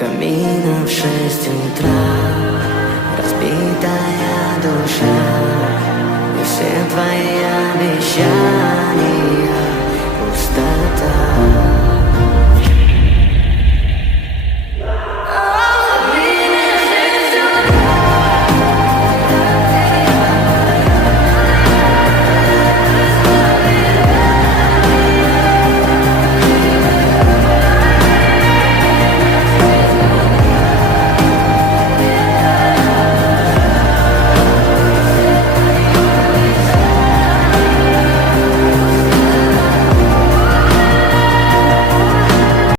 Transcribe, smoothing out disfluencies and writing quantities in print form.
камина в 6 утра, разбитая душа, и все твои обещания